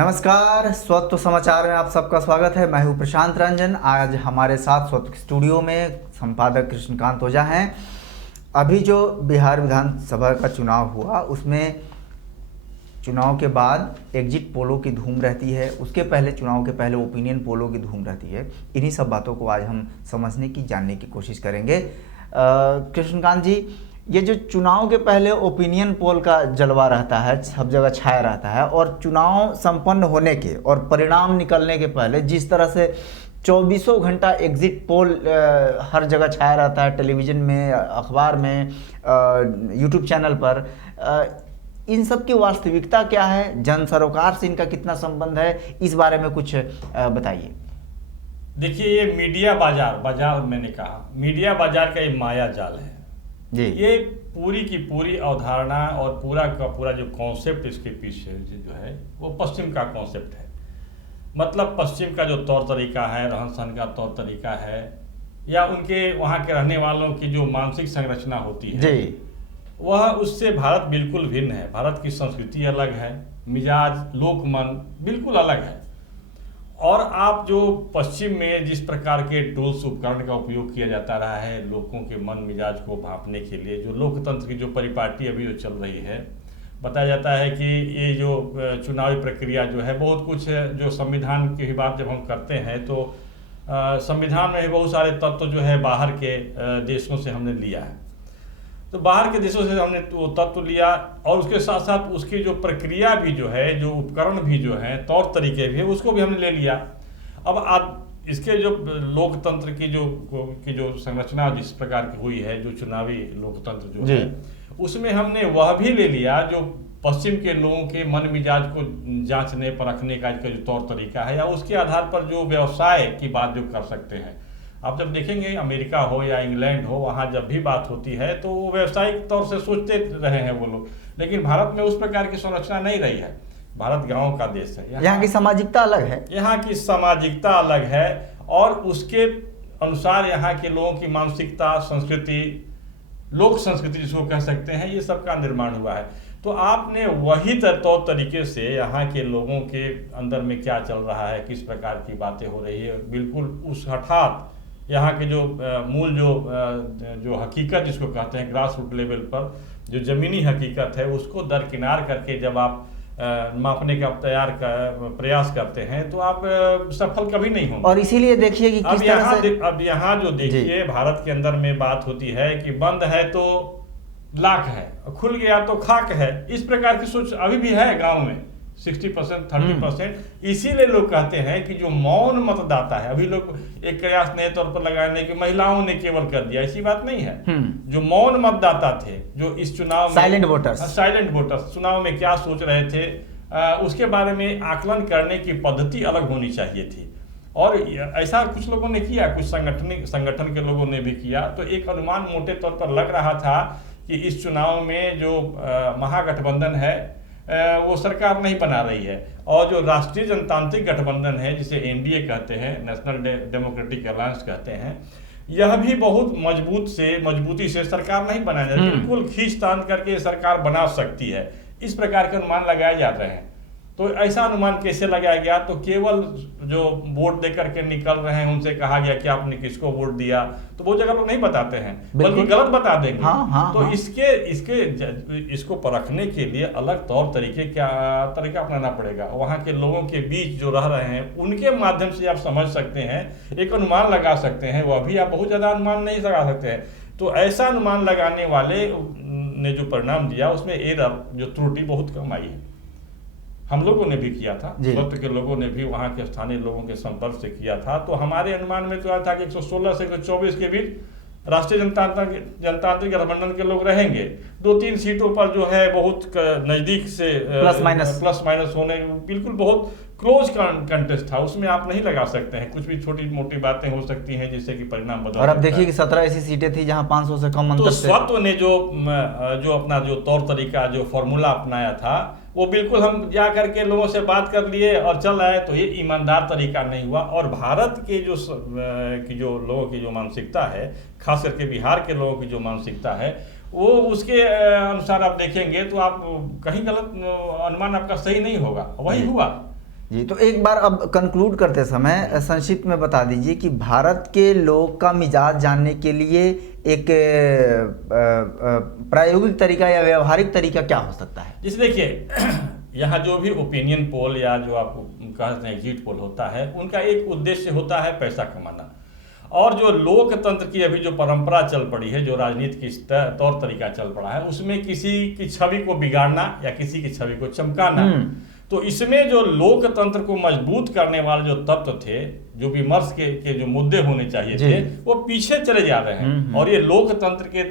नमस्कार, स्वत्व समाचार में आप सबका स्वागत है। मैं हूं प्रशांत रंजन। आज हमारे साथ स्वत्व स्टूडियो में संपादक कृष्णकांत ओझा हैं। अभी जो बिहार विधानसभा का चुनाव हुआ, उसमें चुनाव के बाद एग्जिट पोलों की धूम रहती है, उसके पहले चुनाव के पहले ओपिनियन पोलों की धूम रहती है। इन्हीं सब बातों को आज हम समझने की, जानने की कोशिश करेंगे। कृष्णकांत जी, ये जो चुनाव के पहले ओपिनियन पोल का जलवा रहता है, सब जगह छाया रहता है, और चुनाव संपन्न होने के और परिणाम निकलने के पहले जिस तरह से 24 घंटा एग्जिट पोल हर जगह छाया रहता है, टेलीविज़न में, अखबार में, यूट्यूब चैनल पर, इन सब की वास्तविकता क्या है, जन सरोकार से इनका कितना संबंध है, इस बारे में कुछ बताइए। देखिए, ये मीडिया बाजार मैंने कहा, मीडिया बाजार का ये माया जाल है जी। ये पूरी की पूरी अवधारणा और पूरा का पूरा जो कॉन्सेप्ट इसके पीछे जो है वो पश्चिम का कॉन्सेप्ट है। मतलब पश्चिम का जो तौर तरीका है, रहन सहन का तौर तरीका है, या उनके वहाँ के रहने वालों की जो मानसिक संरचना होती है जी, वह उससे भारत बिल्कुल भिन्न है। भारत की संस्कृति अलग है, मिजाज, लोकमन बिल्कुल अलग है। और आप जो पश्चिम में जिस प्रकार के टूल्स उपकरण का उपयोग किया जाता रहा है लोगों के मन मिजाज को भांपने के लिए, जो लोकतंत्र की जो परिपाटी अभी जो चल रही है, बताया जाता है कि ये जो चुनावी प्रक्रिया जो है बहुत कुछ जो संविधान की बात जब हम करते हैं तो संविधान में बहुत सारे तत्व जो है बाहर के देशों से हमने लिया है। तो बाहर के देशों से हमने वो तत्व लिया, और उसके साथ साथ उसकी जो प्रक्रिया भी जो है, जो उपकरण भी जो है, तौर तरीके भी है, उसको भी हमने ले लिया। अब आप इसके जो लोकतंत्र की जो संरचना जिस प्रकार की हुई है, जो चुनावी लोकतंत्र जो है, उसमें हमने वह भी ले लिया जो पश्चिम के लोगों के मन मिजाज को जांचने परखने का जो तौर तरीका है, या उसके आधार पर जो व्यवसाय की बात जो कर सकते हैं। आप जब देखेंगे अमेरिका हो या इंग्लैंड हो, वहाँ जब भी बात होती है तो वो व्यावसायिक तौर से सोचते रहे हैं वो लोग, लेकिन भारत में उस प्रकार की संरचना नहीं रही है। भारत गांव का देश है, यहाँ की सामाजिकता अलग है, यहाँ की सामाजिकता अलग है, और उसके अनुसार यहाँ के लोगों की मानसिकता, संस्कृति, लोक संस्कृति जिसको कह सकते हैं, ये सब का निर्माण हुआ है। तो आपने वही तौर तरीके से यहाँ के लोगों के अंदर में क्या चल रहा है, किस प्रकार की बातें हो रही है, बिल्कुल उस हठात यहाँ के जो मूल जो हकीकत जिसको कहते हैं, ग्रास रूट लेवल पर जो ज़मीनी हकीकत है, उसको दरकिनार करके जब आप मापने का प्रयास करते हैं तो आप सफल कभी नहीं होंगे। और इसीलिए देखिए कि किस तरह से अब यहाँ जो देखिए भारत के अंदर में बात होती है कि बंद है तो लाख है, खुल गया तो खाक है, इस प्रकार की सोच अभी भी है गाँव में। 60% 30%। इसीलिए लोग कहते हैं कि जो मौन मतदाता है, अभी लोग एक कयास नए तौर पर लगाने की महिलाओं ने केवल कर दिया, ऐसी बात नहीं है। जो मौन मतदाता थे, जो इस चुनाव में साइलेंट वोटर्स चुनाव में क्या सोच रहे थे, उसके बारे में आकलन करने की पद्धति अलग होनी चाहिए थी। और ऐसा कुछ लोगों ने किया, कुछ संगठन के लोगों ने भी किया। तो एक अनुमान मोटे तौर पर लग रहा था कि इस चुनाव में जो महागठबंधन है वो सरकार नहीं बना रही है, और जो राष्ट्रीय जनतांत्रिक गठबंधन है, जिसे एनडीए कहते हैं, नेशनल डेमोक्रेटिक अलायंस कहते हैं, यह भी बहुत मजबूती से सरकार नहीं बनाया, बिल्कुल खींचतान करके सरकार बना सकती है, इस प्रकार के अनुमान लगाए जाते हैं। तो ऐसा अनुमान कैसे लगाया गया? तो केवल जो वोट देकर के निकल रहे हैं उनसे कहा गया कि आपने किसको वोट दिया, तो वो जगह लोग नहीं बताते हैं, बल्कि गलत बता देंगे। तो इसको परखने के लिए अलग तौर तरीका अपनाना पड़ेगा। वहाँ के लोगों के बीच जो रह रहे हैं उनके माध्यम से आप समझ सकते हैं, एक अनुमान लगा सकते हैं। वह भी आप बहुत ज़्यादा अनुमान नहीं लगा सकते हैं। तो ऐसा अनुमान लगाने वाले ने जो परिणाम दिया, उसमें एरर, जो त्रुटि बहुत कम आई है। हम लोगों ने भी किया था, स्वत्व के लोगों ने भी वहाँ के स्थानीय लोगों के संपर्क से किया था। तो हमारे अनुमान में तो आया था कि 116 से 124 के बीच राष्ट्रीय जनतांत्रिक गठबंधन के लोग रहेंगे। 2-3 सीटों पर जो है बहुत नज़दीक से प्लस माइनस होने, बिल्कुल बहुत क्लोज कंटेस्ट था, उसमें आप नहीं लगा सकते हैं। कुछ भी छोटी मोटी बातें हो सकती हैं जिससे कि परिणाम बदल। और अब देखिए कि 17 ऐसी सीटें थी जहां 500 से कम अंतर। तो स्वत्व ने जो अपना जो तौर तरीका, जो फॉर्मूला अपनाया था, वो बिल्कुल हम जा करके लोगों से बात कर लिए और चल आए, तो ये ईमानदार तरीका नहीं हुआ। और भारत के जो लोगों की जो मानसिकता है, खास करके बिहार के लोगों की जो मानसिकता है, वो उसके अनुसार आप देखेंगे तो आप कहीं गलत अनुमान आपका सही नहीं होगा। वही हुआ जी, तो एक बार अब कंक्लूड करते समय संक्षिप्त में बता दीजिए कि भारत के लोग का मिजाज जानने के लिए एक प्रायोगिक तरीका या व्यवहारिक तरीका क्या हो सकता है? जैसे देखिए यहाँ जो भी ओपिनियन पोल या जो आपको कहते हैं एग्जिट पोल होता है, उनका एक उद्देश्य होता है पैसा कमाना। और जो लोकतंत्र की अभी जो परंपरा चल पड़ी है, जो राजनीति की तौर तरीका चल पड़ा है, उसमें किसी की छवि को बिगाड़ना या किसी की छवि को चमकाना। तो इसमें जो लोकतंत्र को मजबूत करने वाले जो तत्व थे, जो विमर्श के जो मुद्दे होने चाहिए थे, वो पीछे चले जा रहे हैं। और ये लोकतंत्र के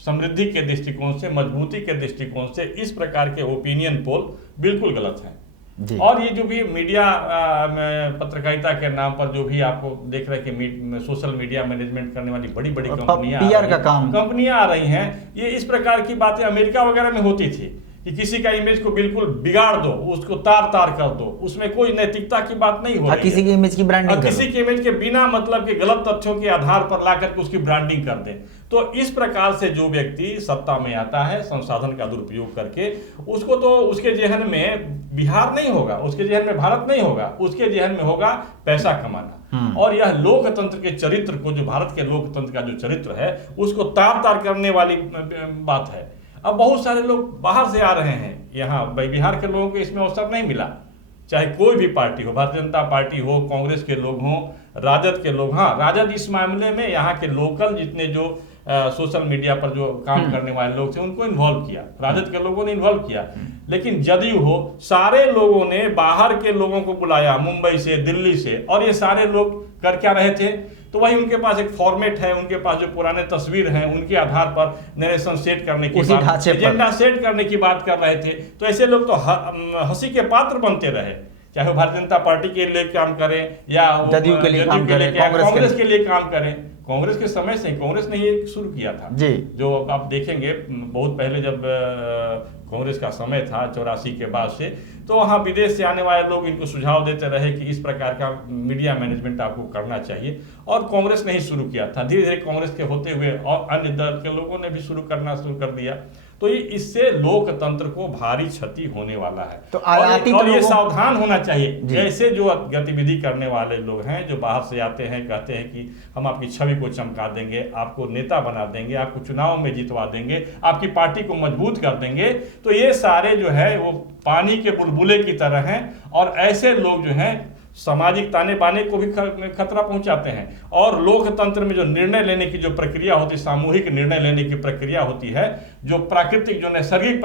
समृद्धि के दृष्टिकोण से, मजबूती के दृष्टिकोण से इस प्रकार के ओपिनियन पोल बिल्कुल गलत हैं। और ये जो भी मीडिया पत्रकारिता के नाम पर जो भी आपको देख रहे हैं कि सोशल मीडिया मैनेजमेंट करने वाली बड़ी बड़ी कंपनियां आ रही हैं, ये इस प्रकार की बातें अमेरिका वगैरह में होती थी कि किसी का इमेज को बिल्कुल बिगाड़ दो, उसको तार तार कर दो, उसमें कोई नैतिकता की बात नहीं हो रही, किसी की इमेज की ब्रांडिंग, किसी की इमेज के बिना मतलब के गलत तथ्यों के आधार पर लाकर के उसकी ब्रांडिंग कर दें। तो इस प्रकार से जो व्यक्ति सत्ता में आता है संसाधन का दुरुपयोग करके, उसको तो उसके जेहन में बिहार नहीं होगा, उसके जेहन में भारत नहीं होगा, उसके जेहन में होगा पैसा कमाना। और यह लोकतंत्र के चरित्र को, जो भारत के लोकतंत्र का जो चरित्र है, उसको तार तार करने वाली बात है। अब बहुत सारे लोग बाहर से आ रहे हैं यहाँ, बिहार के लोगों को इसमें अवसर नहीं मिला, चाहे कोई भी पार्टी हो, भारतीय जनता पार्टी हो, कांग्रेस के लोग हों, राजद के लोग। हाँ, राजद इस मामले में यहाँ के लोकल जितने जो सोशल मीडिया पर जो काम करने वाले लोग थे उनको इन्वॉल्व किया, राजद के लोगों ने इन्वॉल्व किया। लेकिन जदयू हो, सारे लोगों ने बाहर के लोगों को बुलाया, मुंबई से, दिल्ली से, और ये सारे लोग कर क्या रहे थे? तो वही उनके पास एक फॉर्मेट है, उनके पास जो पुराने तस्वीर हैं उनके आधार पर नरेशन सेट करने की बात, एजेंडा सेट करने की बात कर रहे थे। तो ऐसे लोग तो हंसी के पात्र बनते रहे, चाहे वो भारतीय जनता पार्टी के लिए काम करें या जदयू के लिए काम करें, कांग्रेस के लिए काम करें। कांग्रेस के समय से कांग्रेस ने ये शुरू किया था जी। जो आप देखेंगे बहुत पहले जब कांग्रेस का समय था 84 के बाद से, तो वहाँ विदेश से आने वाले लोग इनको सुझाव देते रहे कि इस प्रकार का मीडिया मैनेजमेंट आपको करना चाहिए। और कांग्रेस ने ही शुरू किया था, धीरे धीरे कांग्रेस के होते हुए और अन्य दल के लोगों ने भी शुरू कर दिया। तो इससे लोकतंत्र को भारी क्षति होने वाला है। तो और ये सावधान होना चाहिए, जैसे जो गतिविधि करने वाले लोग हैं, जो बाहर से आते हैं, कहते हैं कि हम आपकी छवि को चमका देंगे, आपको नेता बना देंगे, आपको चुनाव में जितवा देंगे, आपकी पार्टी को मजबूत कर देंगे। तो ये सारे जो है वो पानी के बुलबुले की तरह हैं, और ऐसे लोग जो हैं सामाजिक ताने बाने को भी खतरा पहुंचाते हैं। और लोकतंत्र में जो निर्णय लेने की जो प्रक्रिया होती है, सामूहिक निर्णय लेने की प्रक्रिया होती है, जो प्राकृतिक जो नैसर्गिक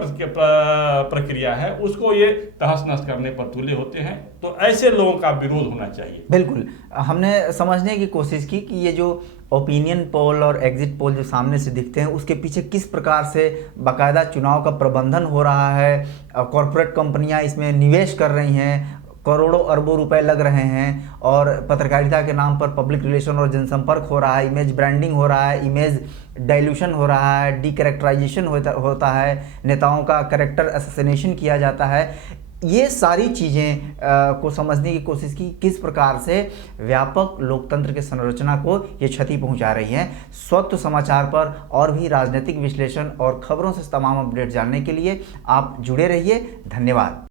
प्रक्रिया है, उसको ये तहस नहस करने पर तुले होते हैं। तो ऐसे लोगों का विरोध होना चाहिए। बिल्कुल, हमने समझने की कोशिश की कि ये जो ओपिनियन पोल और एग्जिट पोल जो सामने से दिखते हैं, उसके पीछे किस प्रकार से बाकायदा चुनाव का प्रबंधन हो रहा है, कॉरपोरेट कंपनियां इसमें निवेश कर रही हैं, करोड़ों अरबों रुपए लग रहे हैं, और पत्रकारिता के नाम पर पब्लिक रिलेशन और जनसंपर्क हो रहा है, इमेज ब्रांडिंग हो रहा है, इमेज डाइल्यूशन हो रहा है, डी कैरेक्टराइजेशन होता है, नेताओं का कैरेक्टर असैसिनेशन किया जाता है। ये सारी चीज़ें को समझने की कोशिश की किस प्रकार से व्यापक लोकतंत्र के संरचना को ये क्षति पहुंचा रही है। स्वतः समाचार पर और भी राजनीतिक विश्लेषण और खबरों से तमाम अपडेट जानने के लिए आप जुड़े रहिए। धन्यवाद।